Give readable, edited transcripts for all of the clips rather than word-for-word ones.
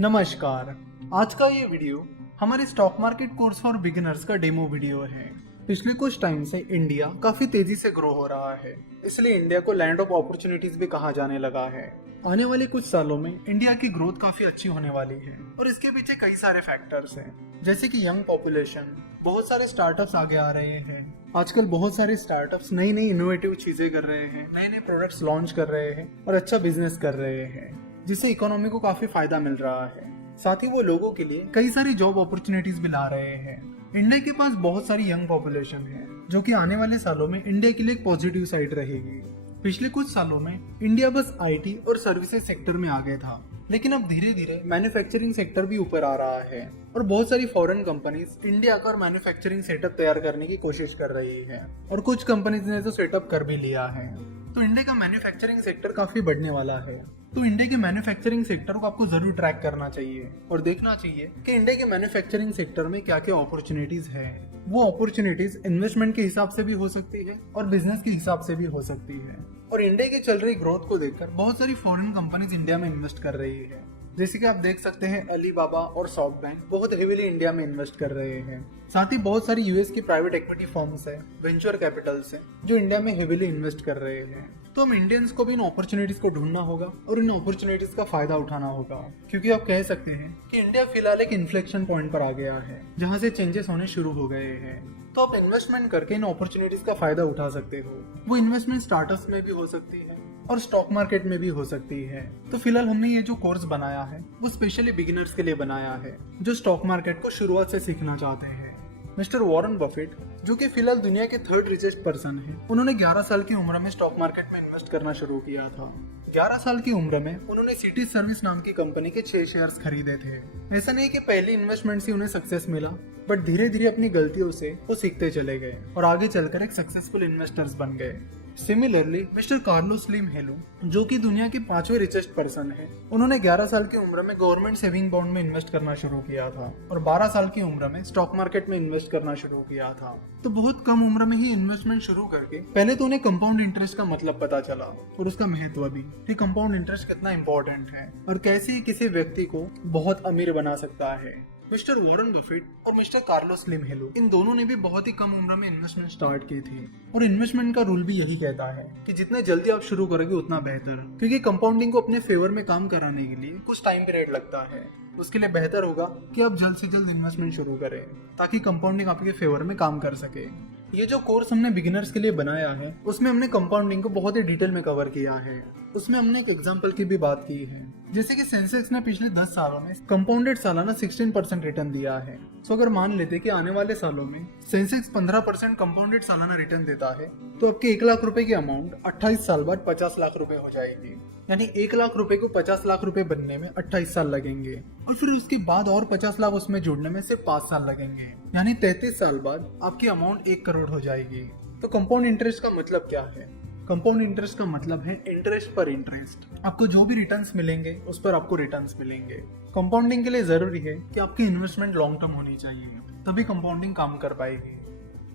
नमस्कार। आज का ये वीडियो हमारे stock market course for beginners का डेमो वीडियो है। पिछले कुछ टाइम से इंडिया काफी तेजी से ग्रो हो रहा है, इसलिए इंडिया को लैंड ऑफ अपॉर्चुनिटीज भी कहा जाने लगा है। आने वाले कुछ सालों में इंडिया की ग्रोथ काफी अच्छी होने वाली है और इसके पीछे कई सारे फैक्टर्स हैं, जैसे कि यंग पॉपुलेशन, बहुत सारे स्टार्टअप्स आगे आ रहे हैं। आजकल बहुत सारे स्टार्टअप्स नई नई इनोवेटिव चीजें कर रहे हैं, नए नए प्रोडक्ट्स लॉन्च कर रहे हैं और अच्छा बिजनेस कर रहे हैं, जिससे इकोनॉमी को काफी फायदा मिल रहा है। साथ ही वो लोगों के लिए कई सारी जॉब अपॉर्चुनिटीज भी ला रहे हैं। इंडिया के पास बहुत सारी यंग पॉपुलेशन है, जो कि आने वाले सालों में इंडिया के लिए एक पॉजिटिव साइड रहेगी। पिछले कुछ सालों में इंडिया बस आईटी और सर्विसेज सेक्टर में आ गया था, लेकिन अब धीरे धीरे मैन्युफैक्चरिंग सेक्टर भी ऊपर आ रहा है और बहुत सारी फॉरेन कंपनीज इंडिया का मैन्युफैक्चरिंग सेटअप तैयार करने की कोशिश कर रही है और कुछ कंपनीज ने तो सेटअप कर भी लिया है। तो इंडिया का मैन्युफैक्चरिंग सेक्टर काफी बढ़ने वाला है। तो इंडिया के मैन्युफैक्चरिंग सेक्टर को आपको जरूर ट्रैक करना चाहिए और देखना चाहिए कि इंडिया के मैन्युफैक्चरिंग सेक्टर में क्या क्या अपॉर्चुनिटीज है। वो अपॉर्चुनिटीज इन्वेस्टमेंट के हिसाब से भी हो सकती है और बिजनेस के हिसाब से भी हो सकती है। और इंडिया की चल रही ग्रोथ को देखकर बहुत सारी फॉरेन कंपनीज इंडिया में इन्वेस्ट कर रही है, जैसे कि आप देख सकते हैं अलीबाबा और सॉफ्टबैंक बहुत हेवीली इंडिया में इन्वेस्ट कर रहे हैं। साथ ही बहुत सारी यूएस की प्राइवेट इक्विटी फर्म्स है, वेंचर कैपिटल्स है, जो इंडिया में हेवीली इन्वेस्ट कर रहे हैं। तो हम इंडियंस को भी इन अपॉर्चुनिटीज को ढूंढना होगा और इन अपॉर्चुनिटीज का फायदा उठाना होगा, क्योंकि आप कह सकते हैं कि इंडिया फिलहाल एक इन्फ्लेक्शन पॉइंट पर आ गया है, जहां से चेंजेस होने शुरू हो गए हैं। तो आप इन्वेस्टमेंट करके इन अपॉर्चुनिटीज का फायदा उठा सकते हो। वो इन्वेस्टमेंट स्टार्टअप्स में भी हो सकती है और स्टॉक मार्केट में भी हो सकती है। तो फिलहाल हमने ये जो कोर्स बनाया है वो स्पेशली बिगिनर्स के लिए बनाया है, जो स्टॉक मार्केट को शुरुआत से सीखना चाहते हैं। मिस्टर वॉरेन बफेट, जो कि फिलहाल दुनिया के थर्ड रिचेस्ट पर्सन है, उन्होंने 11 साल की उम्र में स्टॉक मार्केट में इन्वेस्ट करना शुरू किया था। 11 साल की उम्र में उन्होंने सिटी सर्विस नाम की कंपनी के 6 शेयर्स खरीदे थे। ऐसा नहीं कि पहली इन्वेस्टमेंट से उन्हें सक्सेस मिला, बट धीरे धीरे अपनी गलतियों से वो सीखते चले गए और आगे चलकर एक सक्सेसफुल इन्वेस्टर्स बन गए। Similarly mister Carlos slim hello, जो कि दुनिया के 5वें रिचेस्ट पर्सन है, उन्होंने 11 साल की उम्र में गवर्नमेंट सेविंग बॉन्ड में इन्वेस्ट करना शुरू किया था और 12 साल की उम्र में स्टॉक मार्केट में इन्वेस्ट करना शुरू किया था। तो बहुत कम उम्र में ही इन्वेस्टमेंट शुरू करके पहले तो उन्हें कंपाउंड इंटरेस्ट का मतलब पता चला और उसका महत्व भी, कि कंपाउंड इंटरेस्ट कितना इंपॉर्टेंट है और कैसे किसी व्यक्ति को बहुत अमीर बना सकता है। मिस्टर वॉरेन बफेट और मिस्टर कार्लोस स्लिम हेलो, इन दोनों ने भी बहुत ही कम उम्र में इन्वेस्टमेंट स्टार्ट की थी और इन्वेस्टमेंट का रूल भी यही कहता है कि जितने जल्दी आप शुरू करोगे उतना बेहतर, क्योंकि कंपाउंडिंग को अपने फेवर में काम कराने के लिए कुछ टाइम पीरियड लगता है। उसके लिए बेहतर होगा कि आप जल्द से जल्द इन्वेस्टमेंट शुरू करें, ताकि कंपाउंडिंग आपके फेवर में काम कर सके। ये जो कोर्स हमने बिगिनर्स के लिए बनाया है, उसमें हमने कंपाउंडिंग को बहुत ही डिटेल में कवर किया है। उसमें हमने एक एग्जांपल की भी बात की है, जैसे कि सेंसेक्स ने पिछले 10 सालों में कंपाउंडेड सालाना 16% रिटर्न दिया है। तो अगर मान लेते कि आने वाले सालों में सेंसेक्स 15% कंपाउंडेड सालाना रिटर्न देता है, तो आपके 1 लाख रुपए की अमाउंट 28 साल बाद 50 लाख रुपए हो जाएगी। यानी 1 लाख रुपए को 50 लाख रुपए बनने में 28 साल लगेंगे और फिर उसके बाद और 50 लाख उसमें जुड़ने में सिर्फ 5 साल लगेंगे। यानी 33 साल बाद आपकी अमाउंट 1 करोड़ हो जाएगी। तो कंपाउंड इंटरेस्ट का मतलब क्या है? कंपाउंड इंटरेस्ट का मतलब है इंटरेस्ट पर इंटरेस्ट। आपको जो भी रिटर्न्स मिलेंगे उस पर आपको रिटर्न्स मिलेंगे। कंपाउंडिंग के लिए जरूरी है कि आपकी इन्वेस्टमेंट लॉन्ग टर्म होनी चाहिए, तभी कंपाउंडिंग काम कर पाएगी।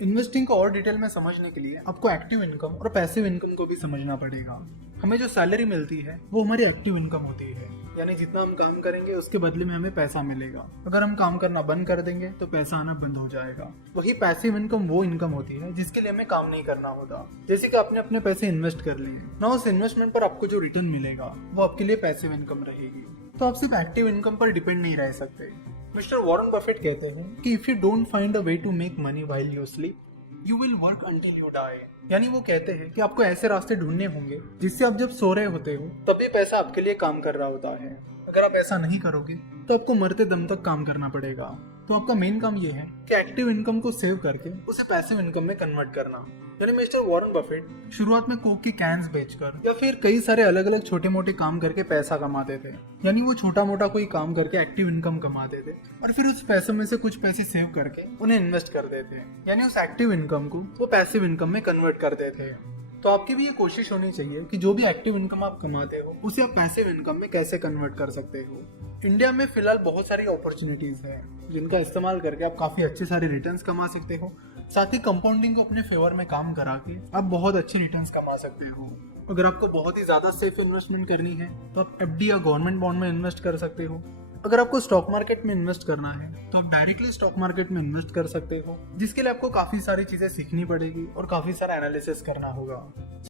इन्वेस्टिंग को और डिटेल में समझने के लिए आपको एक्टिव इनकम और पैसिव इनकम को भी समझना पड़ेगा। हमें जो सैलरी मिलती है वो हमारी एक्टिव इनकम होती है, यानी जितना हम काम करेंगे उसके बदले में हमें पैसा मिलेगा। अगर हम काम करना बंद कर देंगे तो पैसा आना बंद हो जाएगा। वही पैसिव इनकम वो इनकम होती है जिसके लिए हमें काम नहीं करना होता, जैसे कि आपने अपने पैसे इन्वेस्ट कर लिए ना, उस इन्वेस्टमेंट पर आपको जो रिटर्न मिलेगा वो आपके लिए पैसिव इनकम रहेगी। तो आप सिर्फ एक्टिव इनकम पर डिपेंड नहीं रह सकते। मिस्टर वॉरेन बफेट कहते हैं कि if you don't find a way to make money while you sleep, you will work until you die. यानी वो कहते हैं कि आपको ऐसे रास्ते ढूंढने होंगे जिससे आप जब सो रहे होते हो तभी पैसा आपके लिए काम कर रहा होता है। अगर आप ऐसा नहीं करोगे तो आपको मरते दम तक काम करना पड़ेगा। तो आपका मेन काम ये है कि एक्टिव इनकम को सेव करके उसे पैसिव इनकम में कन्वर्ट करना। यानी मिस्टर वॉरेन बफेट शुरुआत में कोक के कैंस बेचकर या फिर कई सारे अलग अलग छोटे मोटे काम करके पैसा कमाते थे। यानी वो छोटा मोटा कोई काम करके एक्टिव इनकम कमाते थे और फिर उस पैसे में से कुछ पैसे सेव करके उन्हें इन्वेस्ट कर देते, यानी उस एक्टिव इनकम को वो पैसिव इनकम में कन्वर्ट कर देते हैं। तो आपकी भी ये कोशिश होनी चाहिए कि जो भी एक्टिव इनकम आप कमाते हो उसे आप पैसिव इनकम में कैसे कन्वर्ट कर सकते हो। इंडिया में फिलहाल बहुत सारी अपॉर्चुनिटीज है जिनका इस्तेमाल करके आप काफी अच्छे सारे रिटर्न्स कमा सकते हो। साथ ही कंपाउंडिंग को अपने फेवर में काम करा के आप बहुत अच्छे रिटर्न्स कमा सकते हो। अगर आपको बहुत ही ज्यादा सेफ इन्वेस्टमेंट करनी है तो आप एफडी या गवर्नमेंट बॉन्ड में इन्वेस्ट कर सकते हो। अगर आपको स्टॉक मार्केट में इन्वेस्ट करना है तो आप डायरेक्टली स्टॉक मार्केट में इन्वेस्ट कर सकते हो, जिसके लिए आपको काफी सारी चीजें सीखनी पड़ेगी और काफी सारा एनालिसिस करना होगा।